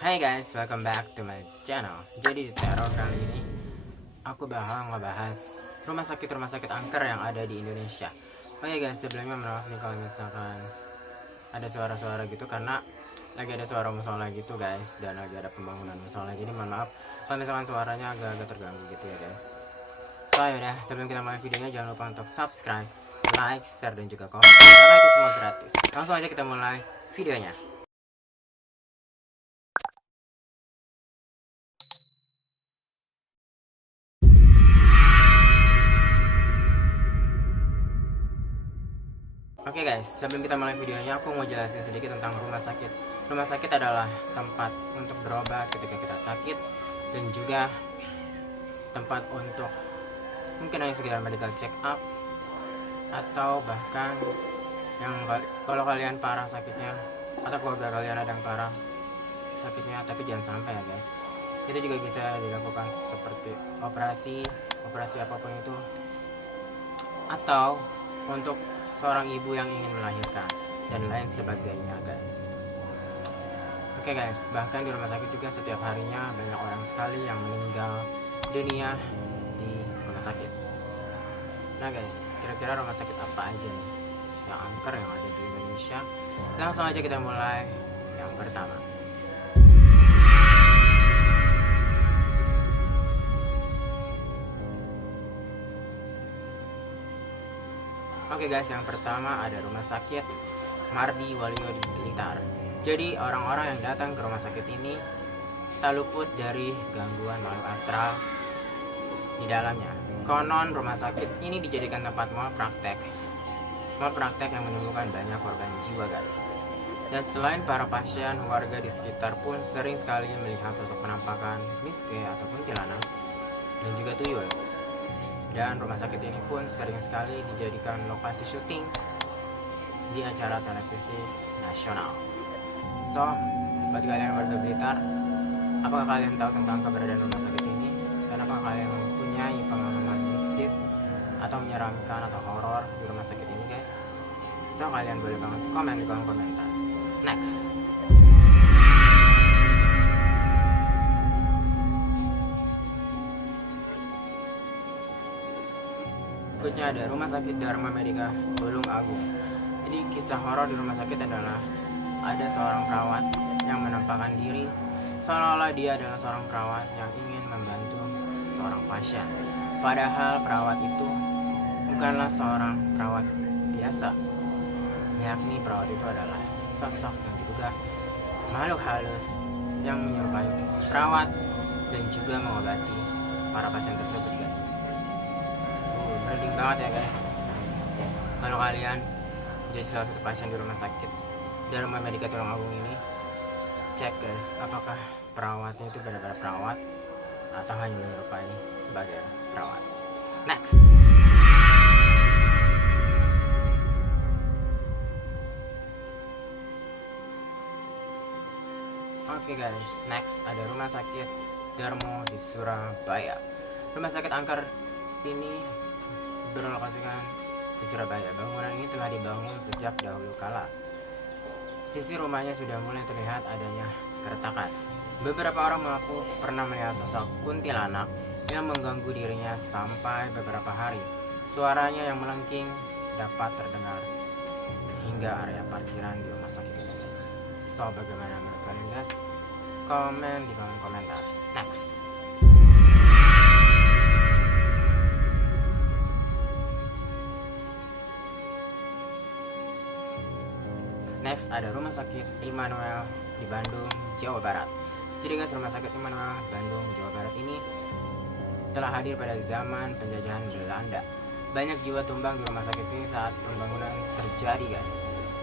Hai guys, welcome back to my channel. Jadi di teror kali ini aku bakal ngebahas rumah sakit angker yang ada di Indonesia. Oh ya guys, sebelumnya maaf nih kalau misalkan ada suara-suara gitu karena lagi ada suara musola gitu guys, dan lagi ada pembangunan musola. Jadi mohon maaf kalau misalkan suaranya agak-agak terganggu gitu ya guys. So yaudah, sebelum kita mulai videonya jangan lupa untuk subscribe, like, share, dan juga komen karena itu semua gratis. Langsung aja kita mulai videonya. Oke guys, sebelum kita mulai videonya aku mau jelasin sedikit tentang rumah sakit. Rumah sakit adalah tempat untuk berobat ketika kita sakit dan juga tempat untuk mungkin hanya sekedar medical check up atau bahkan yang kalau kalian parah sakitnya atau keluarga kalian ada yang parah sakitnya, tapi jangan sampai ya guys. Itu juga bisa dilakukan seperti operasi apapun itu, atau untuk seorang ibu yang ingin melahirkan dan lain sebagainya guys. Oke guys, bahkan di rumah sakit juga setiap harinya banyak orang sekali yang meninggal dunia di rumah sakit. Nah guys, kira-kira rumah sakit apa aja nih yang angker yang ada di Indonesia? Langsung aja kita mulai yang pertama. Oke guys, yang pertama ada rumah sakit Mardi Waluyo di Blitar. Jadi orang-orang yang datang ke rumah sakit ini tak luput dari gangguan makhluk astral di dalamnya. Konon rumah sakit ini dijadikan tempat malpraktek yang menimbulkan banyak korban jiwa guys. Dan selain para pasien, warga di sekitar pun sering sekali melihat sosok penampakan miske atau kuntilanak dan juga tuyul. Dan rumah sakit ini pun sering sekali dijadikan lokasi syuting di acara televisi nasional. So, buat kalian warga Blitar, apakah kalian tahu tentang keberadaan rumah sakit ini? Dan apakah kalian mempunyai pengalaman mistis atau menyeramkan atau horor di rumah sakit ini guys? So, kalian boleh banget komen di kolom komentar. Next. Berikutnya ada Rumah Sakit Dharma Medika Tulung Agung. Jadi kisah horor di rumah sakit adalah ada seorang perawat yang menampakkan diri seolah-olah dia adalah seorang perawat yang ingin membantu seorang pasien. Padahal perawat itu bukanlah seorang perawat biasa, yakni perawat itu adalah sosok yang diduga makhluk halus yang menyerupai perawat dan juga mengobati para pasien tersebut guys. Merinding banget ya guys kalau kalian jadi salah satu pasien di rumah sakit Dharma Medika Tulung Agung ini. Cek guys, apakah perawatnya itu benar-benar perawat atau hanya menyerupai sebagai perawat. Next. Oke guys, next ada Rumah Sakit Darmo di Surabaya. Rumah sakit angker ini berlokasikan di Surabaya. Bangunan ini telah dibangun sejak dahulu kala. Sisi rumahnya sudah mulai terlihat adanya keretakan. Beberapa orang mengaku pernah melihat sosok kuntilanak yang mengganggu dirinya sampai beberapa hari. Suaranya yang melengking dapat terdengar hingga area parkiran di rumah sakit ini. So, bagaimana menurut kalian guys? Komen di kolom komentar. Next. Next ada Rumah Sakit Immanuel di Bandung, Jawa Barat. Jadi guys, Rumah Sakit Immanuel Bandung, Jawa Barat ini telah hadir pada zaman penjajahan Belanda. Banyak jiwa tumbang di rumah sakit ini saat pembangunan terjadi guys.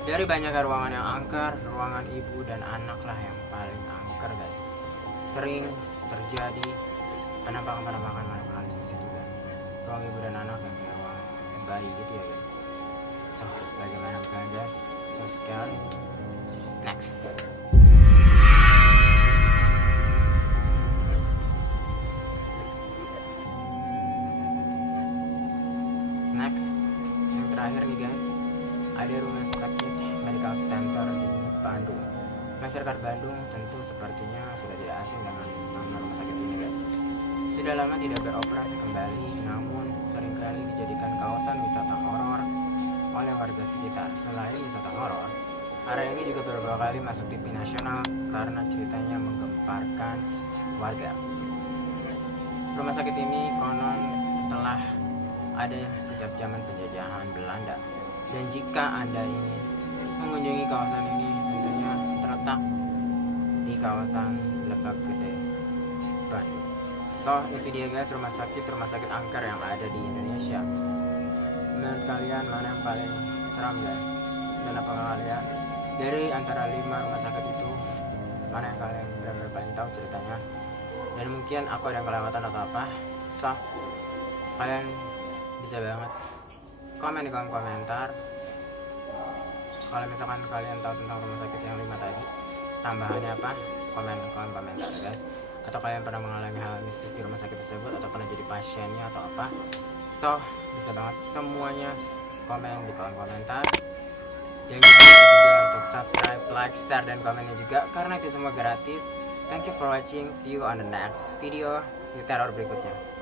Dari banyaknya ruangan yang angker, ruangan ibu dan anak lah yang paling angker guys. Sering terjadi penampakan makhluk halus di situ guys. Ruang ibu dan anak yang kayak ruang bayi gitu ya guys. So, bagaimana kalian guys? So scary. Next. Next, yang terakhir nih guys, ada Rumah Sakit Medical Center di Bandung. Masyarakat Masyarakat Bandung tentu sepertinya sudah tidak asing dengan nama rumah sakit ini guys. Sudah lama tidak beroperasi kembali, namun seringkali dijadikan kawasan wisata horor oleh warga sekitar. Selain wisata horor, area ini juga beberapa kali masuk TV nasional karena ceritanya menggemparkan warga. Rumah sakit ini konon telah ada sejak zaman penjajahan Belanda. Dan jika Anda ingin mengunjungi kawasan ini, tentunya terletak di kawasan Lebak Gede, Bandung. So, itu dia guys rumah sakit angker yang ada di Indonesia. Menurut kalian mana yang paling seram guys? Dan apakah kalian dari antara 5 rumah sakit itu mana yang kalian benar-benar paling tahu ceritanya? Dan mungkin aku ada yang kelewatan atau apa? So, kalian bisa banget komen di kolom komentar kalau misalkan kalian tahu tentang rumah sakit yang 5 tadi, tambahannya apa, komen komentar guys. Atau kalian pernah mengalami hal mistis di rumah sakit tersebut, atau pernah jadi pasiennya atau apa. So, bisa banget semuanya komen di kolom komentar. Jangan lupa juga untuk subscribe, like, share, dan komennya juga, karena itu semua gratis. Thank you for watching, see you on the next video di teror berikutnya.